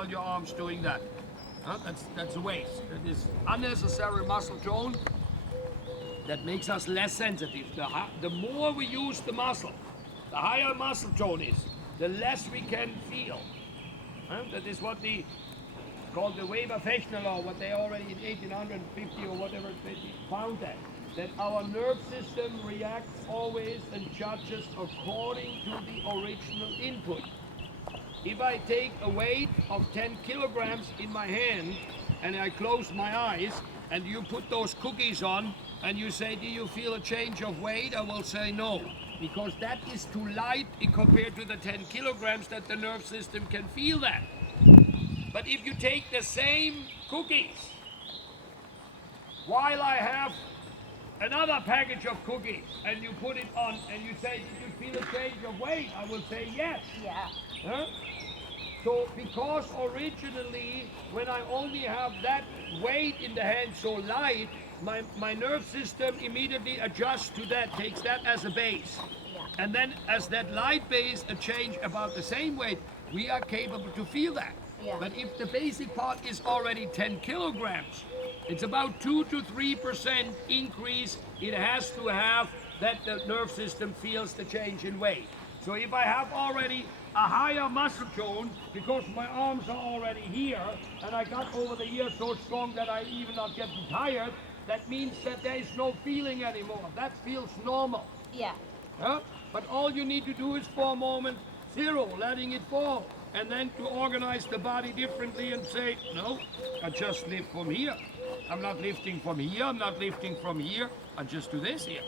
while your arm's doing that. That's a waste. That is unnecessary muscle tone that makes us less sensitive. The more we use the muscle, the higher muscle tone is, the less we can feel. That is what the called the Weber-Fechner law, what they already in 1850 or whatever they found that our nerve system reacts always and judges according to the original input. If I take a weight of 10 kilograms in my hand and I close my eyes and you put those cookies on and you say, do you feel a change of weight? I will say no, because that is too light compared to the 10 kilograms that the nerve system can feel that. But if you take the same cookies while I have another package of cookies and you put it on and you say, did you feel a change of weight? I will say yes. Yeah. Huh? So because originally when I only have that weight in the hand so light, my nerve system immediately adjusts to that, takes that as a base. Yeah. And then as that light base a change about the same weight, we are capable to feel that. Yeah. But if the basic part is already 10 kilograms, it's about 2 to 3% increase it has to have that the nerve system feels the change in weight. So if I have already a higher muscle tone, because my arms are already here, and I got over the years so strong that I even not getting tired, that means that there is no feeling anymore. That feels normal. Yeah. Huh? But all you need to do is for a moment, zero, letting it fall. And then to organize the body differently and say, no, I just lift from here. I'm not lifting from here, I'm not lifting from here, I just do this here.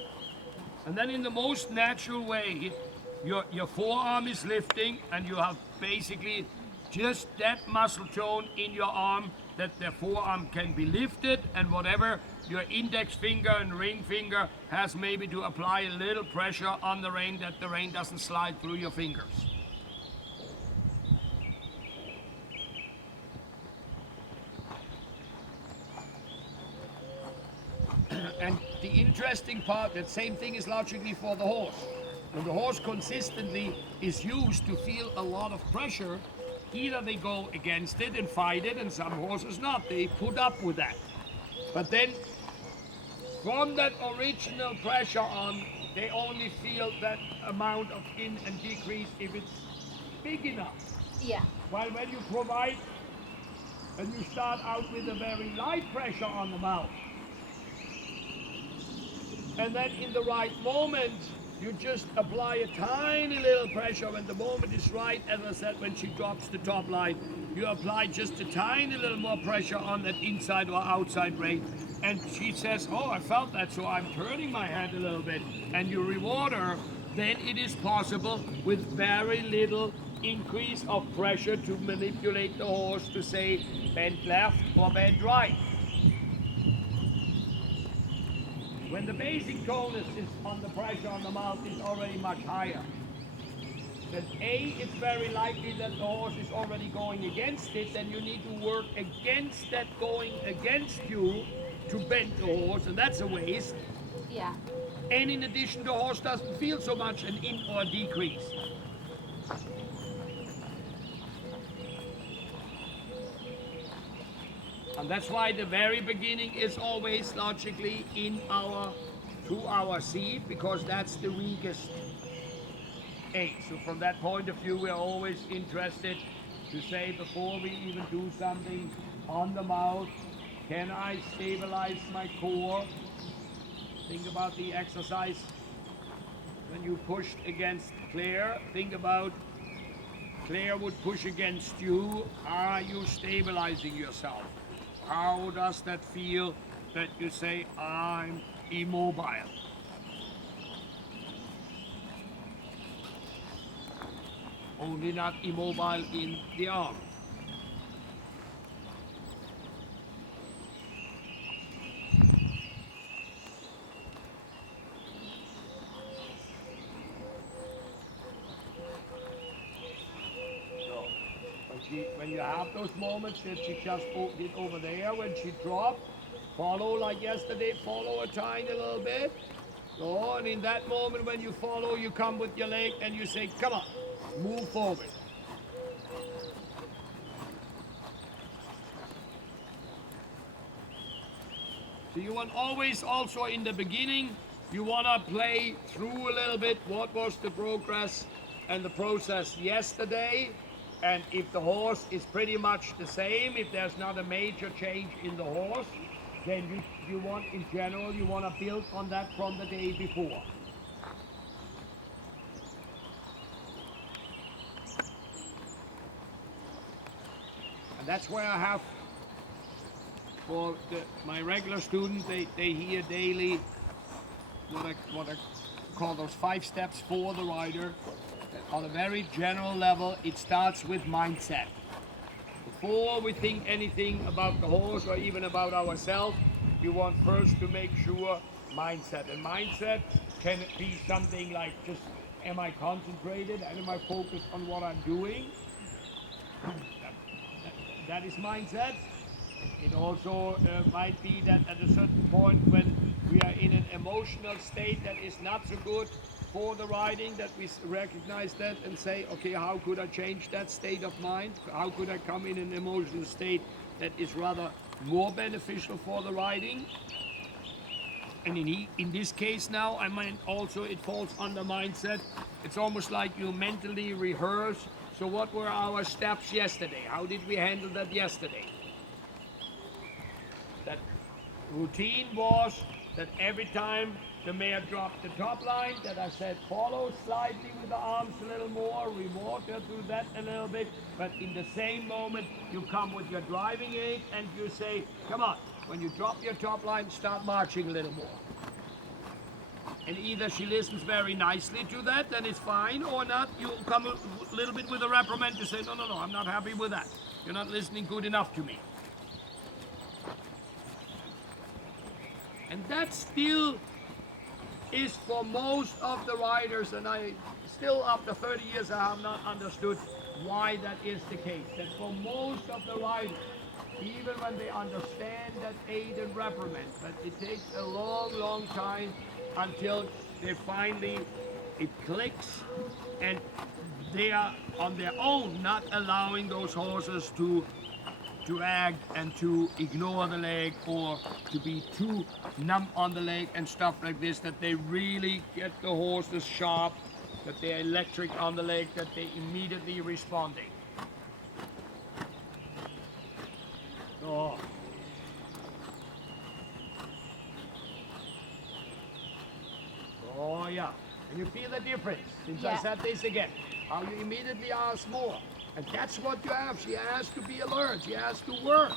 And then in the most natural way, your forearm is lifting and you have basically just that muscle tone in your arm that the forearm can be lifted, and whatever your index finger and ring finger has maybe to apply a little pressure on the rein, that the rein doesn't slide through your fingers. And the interesting part, that same thing is logically for the horse. When the horse consistently is used to feel a lot of pressure, either they go against it and fight it, and some horses not. They put up with that. But then, from that original pressure on, they only feel that amount of in and decrease if it's big enough. Yeah. While when you provide, and you start out with a very light pressure on the mouth, and then in the right moment, you just apply a tiny little pressure when the moment is right. As I said, when she drops the top line, you apply just a tiny little more pressure on that inside or outside rein. And she says, oh, I felt that, so I'm turning my head a little bit. And you reward her, then it is possible with very little increase of pressure to manipulate the horse to say bend left or bend right. When the basic tonus is on the pressure on the mouth is already much higher, then A, it's very likely that the horse is already going against it, then you need to work against that going against you to bend the horse, and that's a waste. Yeah. And in addition, the horse doesn't feel so much an in or decrease. And that's why the very beginning is always logically to our seat, because that's the weakest age. So from that point of view, we're always interested to say, before we even do something on the mouth, can I stabilize my core? Think about the exercise when you pushed against Claire. Think about Claire would push against you. Are you stabilizing yourself? How does that feel that you say, I'm immobile? Only not immobile in the arm. When you have those moments that she just did over there, when she dropped, follow like yesterday, follow a tiny little bit. So, and in that moment when you follow, you come with your leg and you say, come on, move forward. So you want always also in the beginning, you want to play through a little bit what was the progress and the process yesterday. And if the horse is pretty much the same, if there's not a major change in the horse, then you want, in general, you want to build on that from the day before. And that's where I have, for my regular students, they hear daily what I call those 5 steps for the rider. On a very general level, it starts with mindset. Before we think anything about the horse or even about ourselves, you want first to make sure mindset. And mindset can be something like just, am I concentrated and am I focused on what I'm doing? That is mindset. It also might be that at a certain point when we are in an emotional state that is not so good for the riding, that we recognize that and say, okay, how could I change that state of mind? How could I come in an emotional state that is rather more beneficial for the riding? And in this case now, I mean also it falls under mindset. It's almost like you mentally rehearse. So what were our steps yesterday? How did we handle that yesterday? That routine was that every time the mare dropped the top line, that I said follow slightly with the arms a little more, reward her through that a little bit, but in the same moment you come with your driving aid and you say, come on, when you drop your top line, start marching a little more. And either she listens very nicely to that, then it's fine, or not, you'll come a little bit with a reprimand to say, no, I'm not happy with that. You're not listening good enough to me. And that still is for most of the riders, and I still after 30 years I have not understood why that is the case. That for most of the riders, even when they understand that aid and reprimand, but it takes a long time until they finally, it clicks and they are on their own not allowing those horses to act and to ignore the leg or to be too numb on the leg and stuff like this, that they really get the horses sharp, that they're electric on the leg, that they immediately responding. Oh. Oh yeah, and you feel the difference since I said this again, how you immediately ask more. And that's what you have. She has to be alert. She has to work.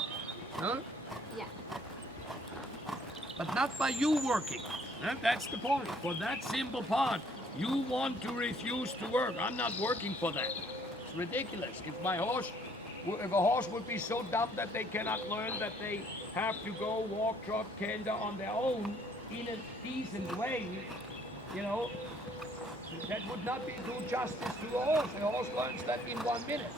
Huh? Yeah. But not by you working. Huh? That's the point. For that simple part, you want to refuse to work. I'm not working for that. It's ridiculous. If a horse would be so dumb that they cannot learn that they have to go walk, trot, canter on their own in a decent way, you know, that would not be do justice to the horse. The horse learns that in 1 minute.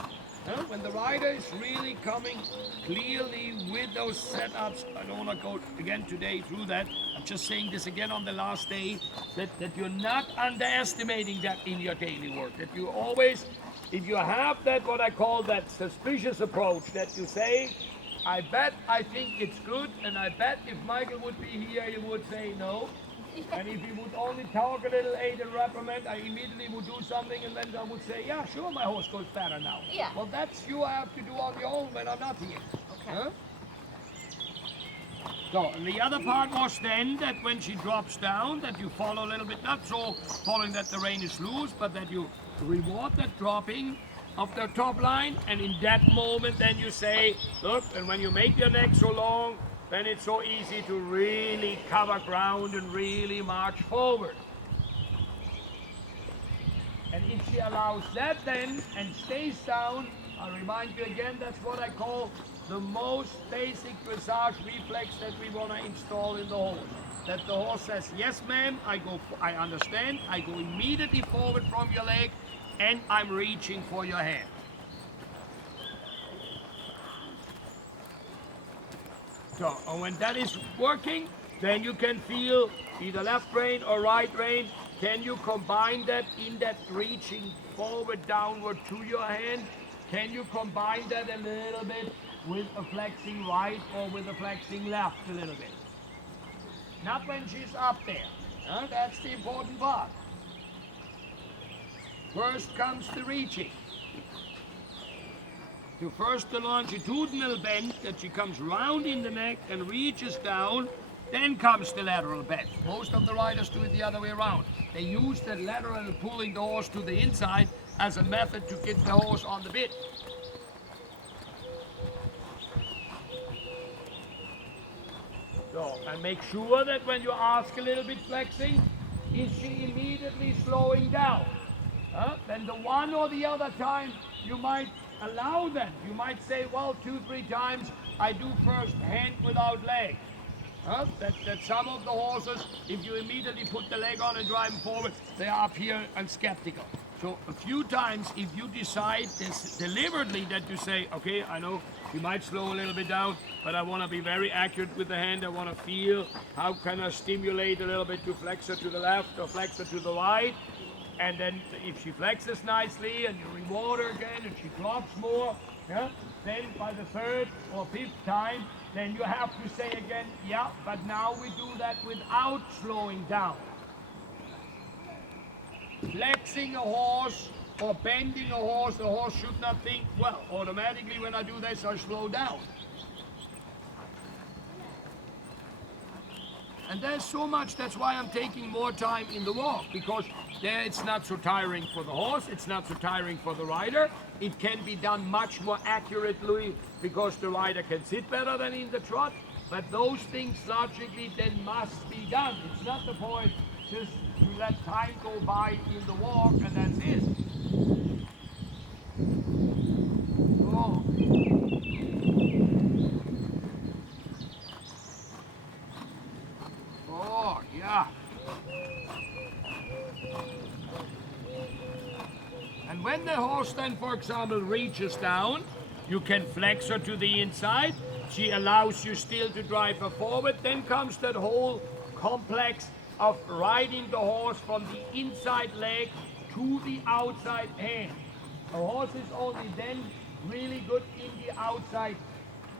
Huh? When the rider is really coming clearly with those setups, I don't want to go again today through that. I'm just saying this again on the last day, that you're not underestimating that in your daily work. That you always, if you have that, what I call that suspicious approach, that you say, I bet I think it's good, and I bet if Michael would be here, he would say no. And if he would only talk a little aid and reprimand, I immediately would do something, and then I would say, yeah, sure, my horse goes better now. Yeah. Well, that's you have to do on your own when I'm not here. Okay. Huh? So, and the other part was then that when she drops down, that you follow a little bit, not so following that the rein is loose, but that you reward that dropping of the top line, and in that moment then you say, look, and when you make your neck so long, then it's so easy to really cover ground and really march forward. And if she allows that then and stays down, I remind you again, that's what I call the most basic dressage reflex that we want to install in the horse. That the horse says, yes ma'am, I understand, I go immediately forward from your leg and I'm reaching for your hand. So, and when that is working, then you can feel either left rein or right rein. Can you combine that in that reaching forward, downward to your hand? Can you combine that a little bit with a flexing right or with a flexing left a little bit? not when she's up there. That's the important part. First comes the reaching. To first the longitudinal bend, that she comes round in the neck and reaches down, then comes the lateral bend. Most of the riders do it the other way around. They use that lateral pulling the horse to the inside as a method to get the horse on the bit. So, and make sure that when you ask a little bit flexing, is she immediately slowing down? Then the one or the other time you might allow that. You might say, well, 2-3 times I do first hand without leg. That some of the horses, if you immediately put the leg on and drive them forward, they are up here and skeptical. So a few times, if you decide this deliberately that you say, okay, I know you might slow a little bit down, but I want to be very accurate with the hand. I want to feel how can I stimulate a little bit to flex her to the left or flex her to the right. And then if she flexes nicely and you reward her again and she drops more, then by the 3rd or 5th time, then you have to say again, yeah, but now we do that without slowing down. Flexing a horse or bending a horse, the horse should not think, well, automatically when I do this, I slow down. And there's so much, that's why I'm taking more time in the walk, because there it's not so tiring for the horse, it's not so tiring for the rider. It can be done much more accurately because the rider can sit better than in the trot, but those things logically then must be done. It's not the point just to let time go by in the walk and that's it. Oh. Oh, yeah. And when the horse then, for example, reaches down, you can flex her to the inside. She allows you still to drive her forward. Then comes that whole complex of riding the horse from the inside leg to the outside hand. A horse is only then really good in the outside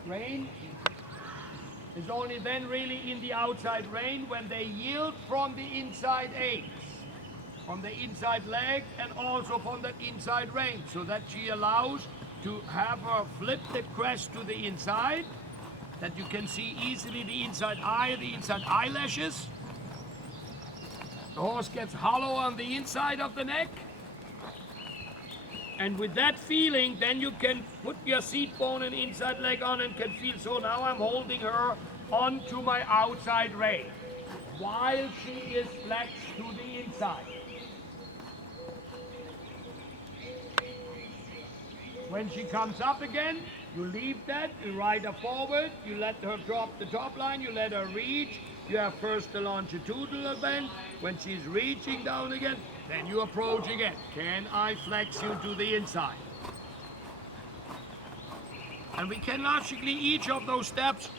rein. Is only then really in the outside rein when they yield from the inside aids, from the inside leg and also from the inside rein, so that she allows to have her flip the crest to the inside, that you can see easily the inside eye, the inside eyelashes. The horse gets hollow on the inside of the neck. And with that feeling, then you can put your seat bone and inside leg on and can feel, so now I'm holding her onto my outside rein while she is flexed to the inside. When she comes up again, you leave that, you ride her forward, you let her drop the top line, you let her reach. You have first the longitudinal bend. When she's reaching down again, then you approach again. Can I flex you to the inside? And we can logically each of those steps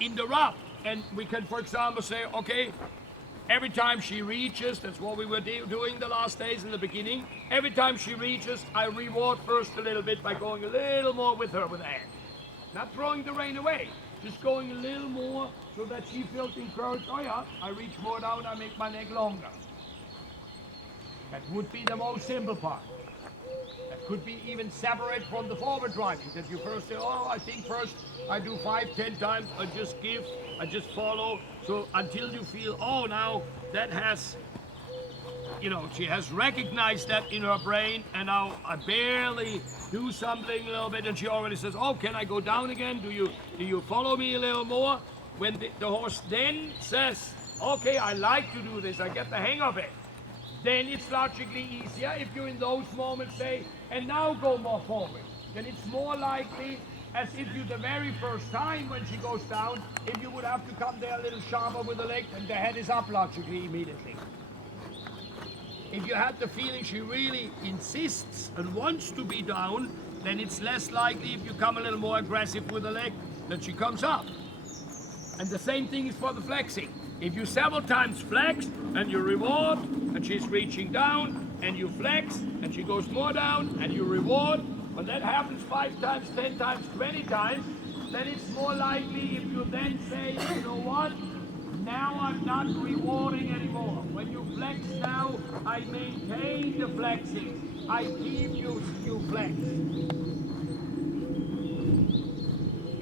interrupt. And we can, for example, say, okay, every time she reaches, that's what we were doing the last days in the beginning, every time she reaches, I reward first a little bit by going a little more with her with the hand. Not throwing the rein away, just going a little more so that she feels encouraged. Oh yeah, I reach more down, I make my neck longer. That would be the most simple part. That could be even separate from the forward driving, that you first say, oh, I think first I do 5-10 times, I just give, I just follow. So until you feel, oh, now that has, she has recognized that in her brain, and now I barely do something a little bit, and she already says, oh, can I go down again? Do you follow me a little more? When the horse then says, okay, I like to do this, I get the hang of it, then it's logically easier if you in those moments say, and now go more forward. Then it's more likely as if you the very first time when she goes down, if you would have to come there a little sharper with the leg, and the head is up logically immediately. If you had the feeling she really insists and wants to be down, then it's less likely if you come a little more aggressive with the leg that she comes up. And the same thing is for the flexing. If you several times flex and you reward and she's reaching down and you flex and she goes more down and you reward, when that happens 5 times, 10 times, 20 times, then it's more likely if you then say, you know what, Now I'm not rewarding anymore. When you flex now, I maintain the flexing. I keep you flex.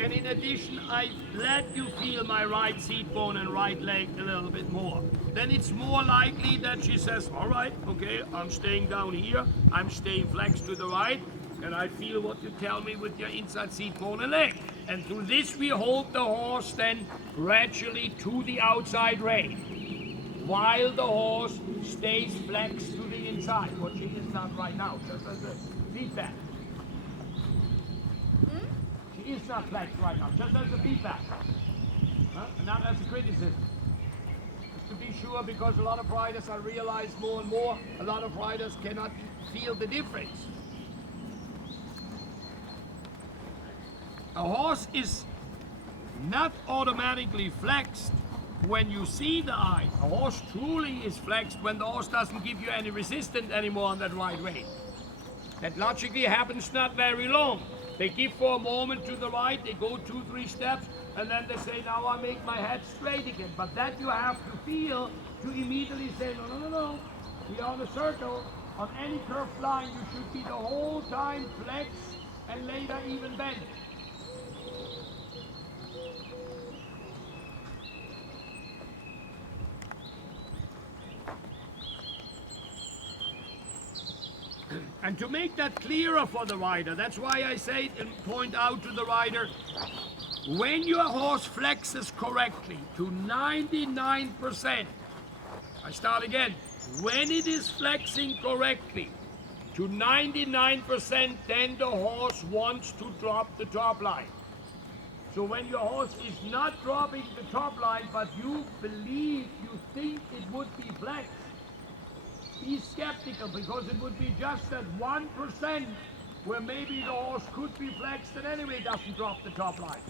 And in addition, I let you feel my right seat bone and right leg a little bit more. Then it's more likely that she says, all right, okay, I'm staying down here, I'm staying flexed to the right, and I feel what you tell me with your inside seat bone and leg. And through this we hold the horse then gradually to the outside rein, while the horse stays flexed to the inside, what she is not right now, just as a feedback. She is not flexed right now, just as a feedback, not as a criticism. Just to be sure, because a lot of riders, I realize more and more, a lot of riders cannot feel the difference. A horse is not automatically flexed when you see the eye. A horse truly is flexed when the horse doesn't give you any resistance anymore on that right rein. That logically happens not very long. They give for a moment to the right, they go 2-3 steps, and then they say, now I make my head straight again. But that you have to feel to immediately say, no. We are on a circle. On any curved line, you should be the whole time flex and later even bend. And to make that clearer for the rider, that's why I say and point out to the rider, when your horse flexes correctly to 99%, I start again, when it is flexing correctly to 99%, then the horse wants to drop the top line. So when your horse is not dropping the top line, but you think it would be flexed, be skeptical, because it would be just that 1% where maybe the horse could be flexed and anyway doesn't drop the top line.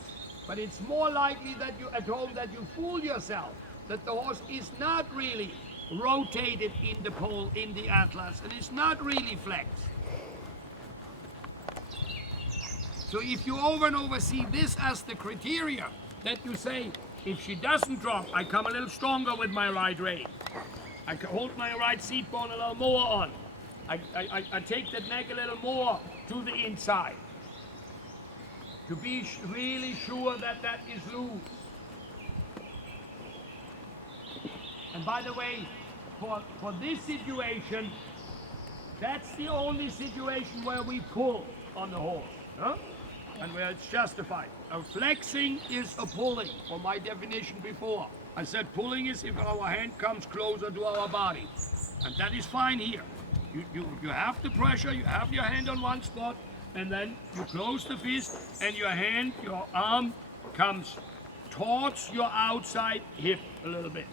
But it's more likely that you at home that you fool yourself, that the horse is not really rotated in the pole, in the atlas, and it's not really flexed. So if you over and over see this as the criteria, that you say, if she doesn't drop, I come a little stronger with my right rein. I hold my right seat bone a little more on. I take that neck a little more to the inside to be really sure that that is loose. And by the way, for this situation, that's the only situation where we pull on the horse, huh? And where it's justified. A flexing is a pulling, for my definition before. I said pulling is if our hand comes closer to our body. And that is fine here. You have the pressure, you have your hand on one spot, and then you close the fist, and your hand, your arm comes towards your outside hip a little bit.